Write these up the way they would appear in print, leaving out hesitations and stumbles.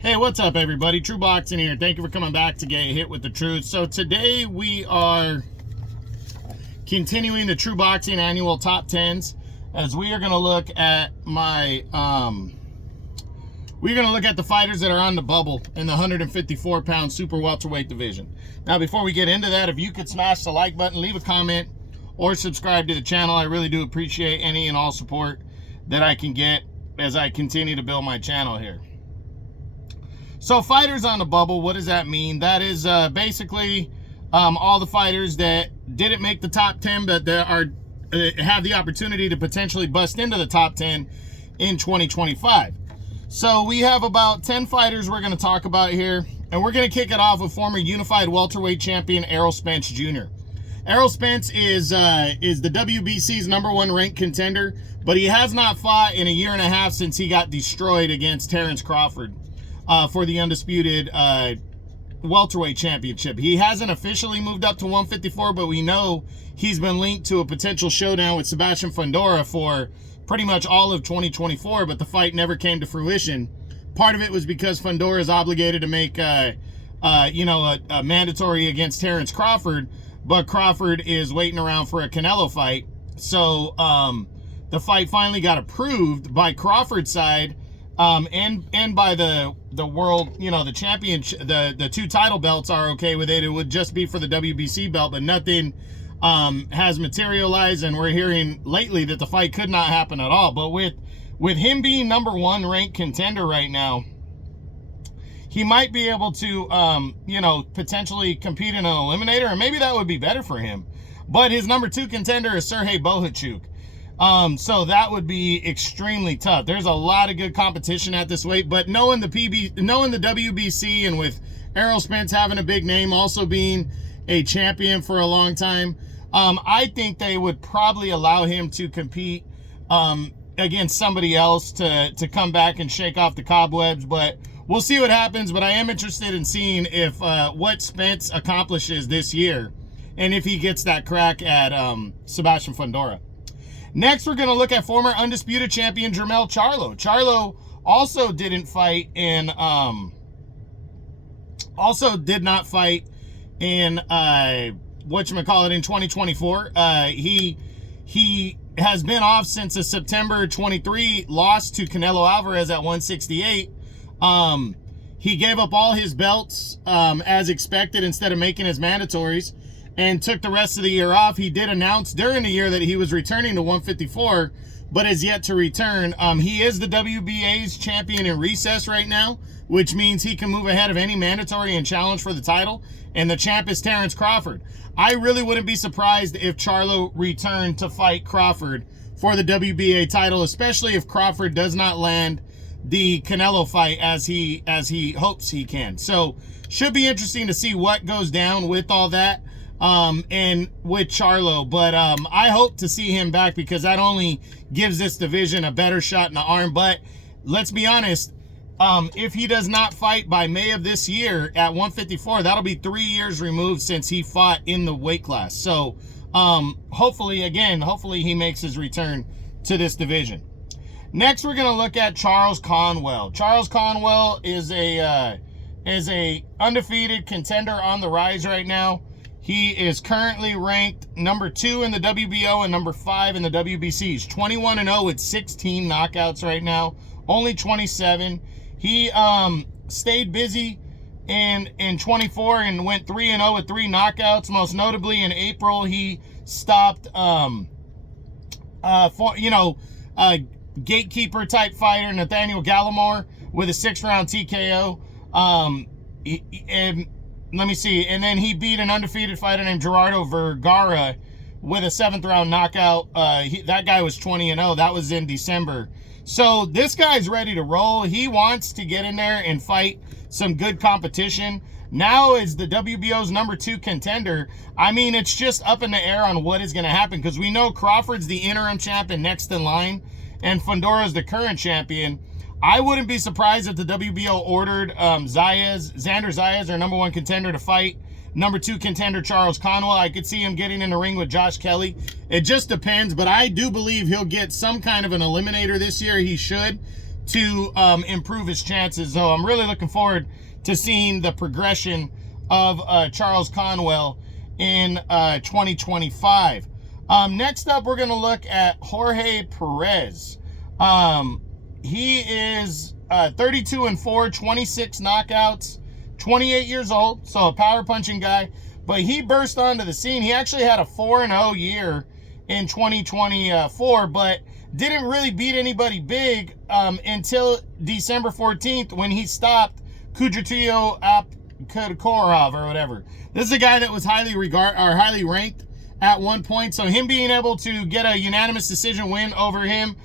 Hey, what's up, everybody? True Boxing here. Thank you for coming back to get hit with the truth. So today we are continuing the True Boxing annual top 10s, as we are going to look at my we're going to look at the fighters that are on the bubble in the 154-pound super welterweight division. Now, before we get into that, if you could smash the like button, leave a comment, or subscribe to the channel, I really do appreciate any and all support that I can get as I continue to build my channel here. So fighters on the bubble, what does that mean? That is basically all the fighters that didn't make the top 10, but they are have the opportunity to potentially bust into the top 10 in 2025. So we have about 10 fighters we're going to talk about here, and we're going to kick it off with former unified welterweight champion Errol Spence Jr. Errol Spence is the WBC's #1 ranked contender, but he has not fought in a year and a half since he got destroyed against Terrence Crawford for the undisputed welterweight championship. He hasn't officially moved up to 154, but we know he's been linked to a potential showdown with Sebastian Fundora for pretty much all of 2024, but the fight never came to fruition. Part of it was because Fundora is obligated to make a mandatory against Terrence Crawford, but Crawford is waiting around for a Canelo fight. So the fight finally got approved by Crawford's side, and by the world, the championship, the two title belts are okay with it. It would just be for the WBC belt, but nothing has materialized, and we're hearing lately that the fight could not happen at all. But with him being #1 ranked contender right now, he might be able to potentially compete in an eliminator, and maybe that would be better for him. But his #2 contender is Sergey Bohachuk. So that would be extremely tough. There's a lot of good competition at this weight, but knowing the WBC, and with Errol Spence having a big name, also being a champion for a long time, I think they would probably allow him to compete against somebody else to come back and shake off the cobwebs. But we'll see what happens. But I am interested in seeing if what Spence accomplishes this year, and if he gets that crack at Sebastian Fundora. Next, we're going to look at former undisputed champion Jermell Charlo. Charlo also didn't fight in, did not fight in, in 2024. He has been off since a September 23 loss to Canelo Alvarez at 168. He gave up all his belts as expected instead of making his mandatories, and took the rest of the year off. He did announce during the year that he was returning to 154, but is yet to return. He is the WBA's champion in recess right now, which means he can move ahead of any mandatory and challenge for the title, and the champ is Terrence Crawford. I really wouldn't be surprised if Charlo returned to fight Crawford for the WBA title, especially if Crawford does not land the Canelo fight as he hopes he can. So should be interesting to see what goes down with all that. And with Charlo, but I hope to see him back, because that only gives this division a better shot in the arm. But let's be honest, if he does not fight by May of this year at 154, that'll be 3 years removed since he fought in the weight class. So hopefully he makes his return to this division. Next, we're going to look at Charles Conwell. Charles Conwell is a undefeated contender on the rise right now. He is currently ranked #2 in the WBO and #5 in the WBC. He's 21-0 with 16 knockouts right now, only 27. He stayed busy in 24 and went 3-0 with 3 knockouts. Most notably in April, he stopped a gatekeeper type fighter Nathaniel Gallimore with a 6-round TKO. Let me see. And then he beat an undefeated fighter named Gerardo Vergara with a 7th-round knockout. That guy was 20-0. That was in December. So this guy's ready to roll. He wants to get in there and fight some good competition. Now is the WBO's #2 contender. I mean, it's just up in the air on what is going to happen, because we know Crawford's the interim champion next in line, and Fundora's the current champion. I wouldn't be surprised if the WBO ordered Xander Zayas, their #1 contender, to fight #2 contender Charles Conwell. I could see him getting in the ring with Josh Kelly. It just depends, but I do believe he'll get some kind of an eliminator this year. He should, to improve his chances. So I'm really looking forward to seeing the progression of Charles Conwell in 2025. Next up, we're going to look at Jorge Perez. He is 32-4, 26 knockouts, 28 years old, so a power punching guy. But he burst onto the scene. He actually had a 4-0 year in 2024, but didn't really beat anybody big until December 14th when he stopped Kudryatov Korov or whatever. This is a guy that was highly ranked at one point. So him being able to get a unanimous decision win over him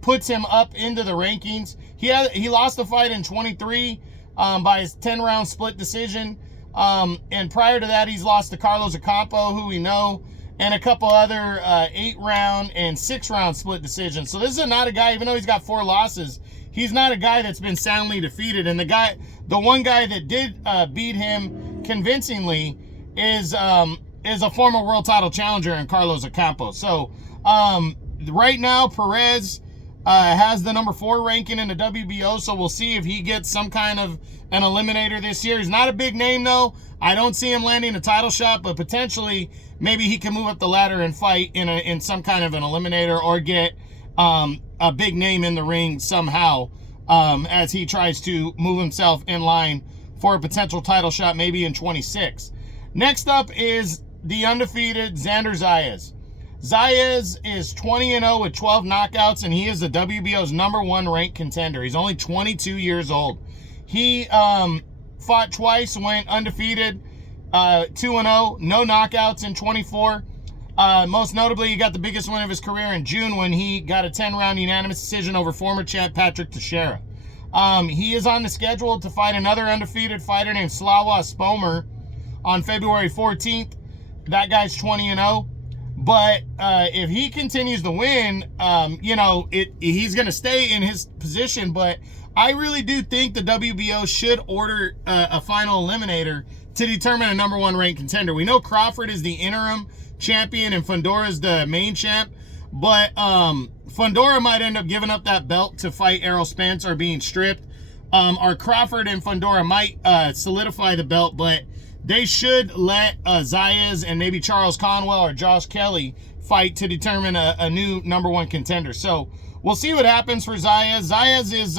puts him up into the rankings. He lost the fight in 23 by his 10-round split decision. And prior to that, he's lost to Carlos Ocampo, who we know, and a couple other 8-round and 6-round split decisions. So this is not a guy, even though he's got 4 losses, he's not a guy that's been soundly defeated. And the one guy that did beat him convincingly is a former world title challenger in Carlos Ocampo. So right now, Perez has the number 4 ranking in the WBO, so we'll see if he gets some kind of an eliminator this year. He's not a big name, though. I don't see him landing a title shot, but potentially maybe he can move up the ladder and fight in some kind of an eliminator, or get a big name in the ring somehow as he tries to move himself in line for a potential title shot maybe in 26. Next up is the undefeated Xander Zayas. Zayas is 20-0 with 12 knockouts, and he is the WBO's number 1 ranked contender. He's only 22 years old. He fought twice, went undefeated, 2-0, no knockouts in 24. Most notably, he got the biggest win of his career in June when he got a 10-round unanimous decision over former champ Patrick Teixeira. He is on the schedule to fight another undefeated fighter named Slava Spomer on February 14th. That guy's 20-0. But if he continues to win, he's going to stay in his position. But I really do think the WBO should order a final eliminator to determine a number 1 ranked contender. We know Crawford is the interim champion and Fundora is the main champ. But Fundora might end up giving up that belt to fight Errol Spence or being stripped. Or Crawford and Fundora might solidify the belt, but they should let Zayas and maybe Charles Conwell or Josh Kelly fight to determine a new number 1 contender. So we'll see what happens for Zayas. Zayas is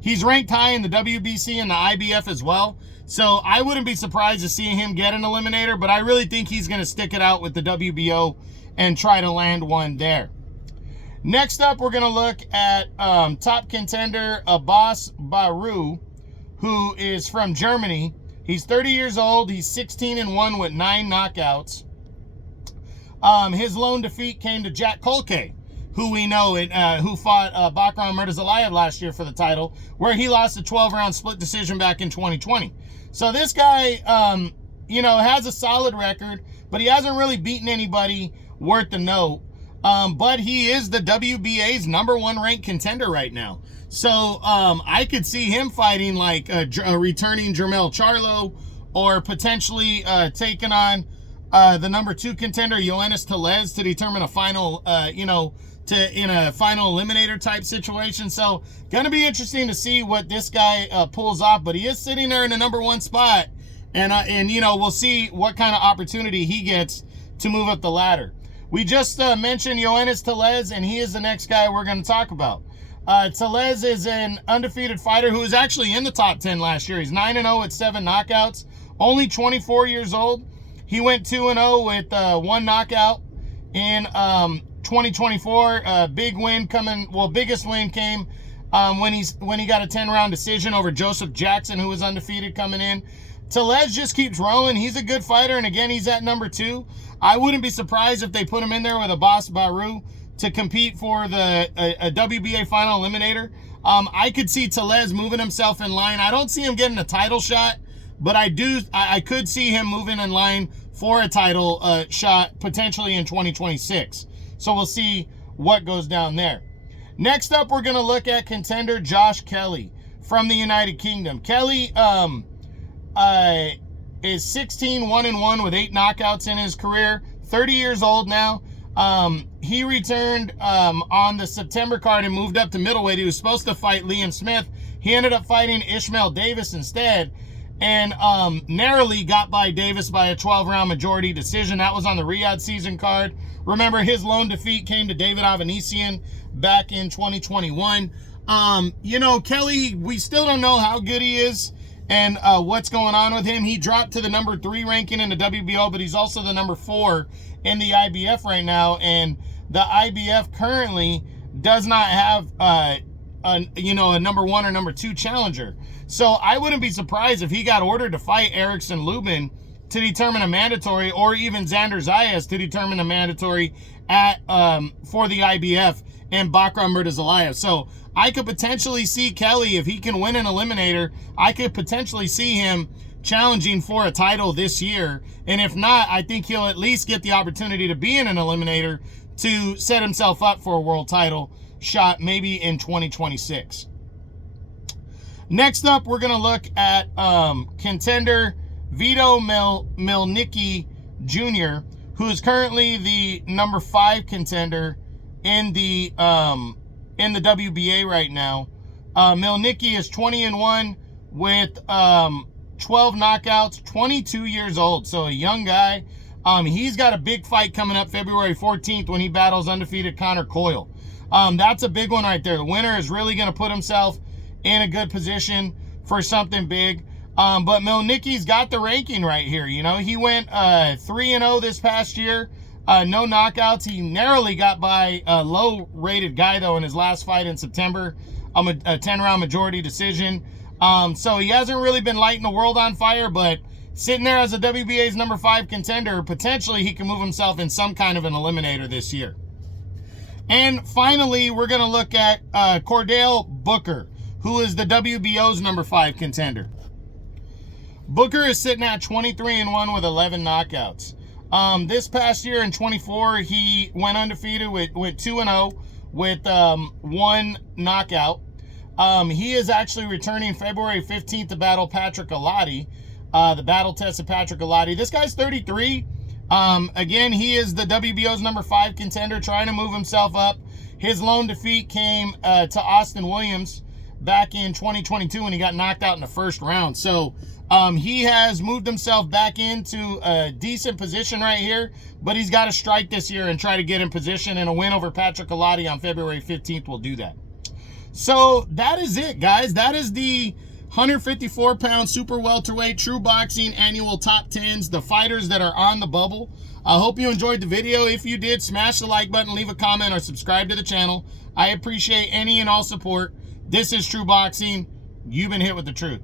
he's ranked high in the WBC and the IBF as well. So I wouldn't be surprised to see him get an eliminator, but I really think he's going to stick it out with the WBO and try to land one there. Next up, we're going to look at top contender Abbas Baru, who is from Germany. He's 30 years old. He's 16-1 with 9 knockouts. His lone defeat came to Jack Kolke, who we know who fought Bakram Murtazalayev last year for the title, where he lost a 12-round split decision back in 2020. So this guy, has a solid record, but he hasn't really beaten anybody worth the note. But he is the WBA's number 1 ranked contender right now. So I could see him fighting like a returning Jermell Charlo, or potentially taking on the number 2 contender Yoenis Tellez to determine a final, in a final eliminator type situation. So gonna be interesting to see what this guy pulls off. But he is sitting there in the number 1 spot, and we'll see what kind of opportunity he gets to move up the ladder. We just mentioned Yoenis Tellez, and he is the next guy we're going to talk about. Tellez is an undefeated fighter who was actually in the top 10 last year. He's 9-0 with 7 knockouts, only 24 years old. He went 2-0 with 1 knockout in 2024. Biggest win came when he got a 10-round decision over Joseph Jackson, who was undefeated coming in. Tellez just keeps rolling. He's a good fighter, and again, he's at number 2. I wouldn't be surprised if they put him in there with Abbas Baru to compete for a WBA final eliminator. I could see Tellez moving himself in line. I don't see him getting a title shot, but I could see him moving in line for a title shot potentially in 2026. So we'll see what goes down there. Next up, we're going to look at contender Josh Kelly from the United Kingdom. Kelly is 16-1-1 with 8 knockouts in his career, 30 years old now. he returned on the September card and moved up to middleweight. He was supposed to fight Liam Smith. He ended up fighting Ishmael Davis instead, and narrowly got by Davis by a 12-round majority decision. That was on the Riyadh season card. Remember, his lone defeat came to David Avanesian back in 2021. You know, Kelly, we still don't know how good he is and what's going on with him. He dropped to the number 3 ranking in the WBO, but he's also the number 4 in the IBF right now, and the IBF currently does not have a number 1 or number 2 challenger. So I wouldn't be surprised if he got ordered to fight Erickson Lubin to determine a mandatory, or even Xander Zayas to determine a mandatory at for the IBF, and Bakram Murtazalayev. So I could potentially see Kelly, if he can win an eliminator, I could potentially see him challenging for a title this year. And if not, I think he'll at least get the opportunity to be in an eliminator to set himself up for a world title shot maybe in 2026. Next up, we're going to look at contender Vito Mielnicki Jr., who is currently the number 5 contender in the WBA right now. Mielnicki is 20-1 with 12 knockouts, 22 years old, so a young guy. He's got a big fight coming up February 14th when he battles undefeated Connor Coyle. That's a big one right there. The winner is really going to put himself in a good position for something big. But Mielnicki's got the ranking right here. You know, he went 3-0 this past year. No knockouts. He narrowly got by a low-rated guy, though, in his last fight in September. A 10-round majority decision. So he hasn't really been lighting the world on fire, but sitting there as a WBA's number 5 contender, potentially he can move himself in some kind of an eliminator this year. And finally, we're going to look at Cordell Booker, who is the WBO's number 5 contender. Booker is sitting at 23-1 with 11 knockouts. This past year in 24, he went undefeated with 2-0 with 1 knockout. He is actually returning February 15th to battle Patrick Alati, the battle test of Patrick Alati. This guy's 33. Again, he is the WBO's number 5 contender, trying to move himself up. His lone defeat came to Austin Williams back in 2022 when he got knocked out in the first round. So he has moved himself back into a decent position right here, but he's got to strike this year and try to get in position, and a win over Patrick Alati on February 15th will do that. So that is it, guys. That is the 154-pound super welterweight true boxing annual top 10s, the fighters that are on the bubble. I hope you enjoyed the video. If you did, smash the like button, leave a comment, or subscribe to the channel. I appreciate any and all support. This is True Boxing. You've been hit with the truth.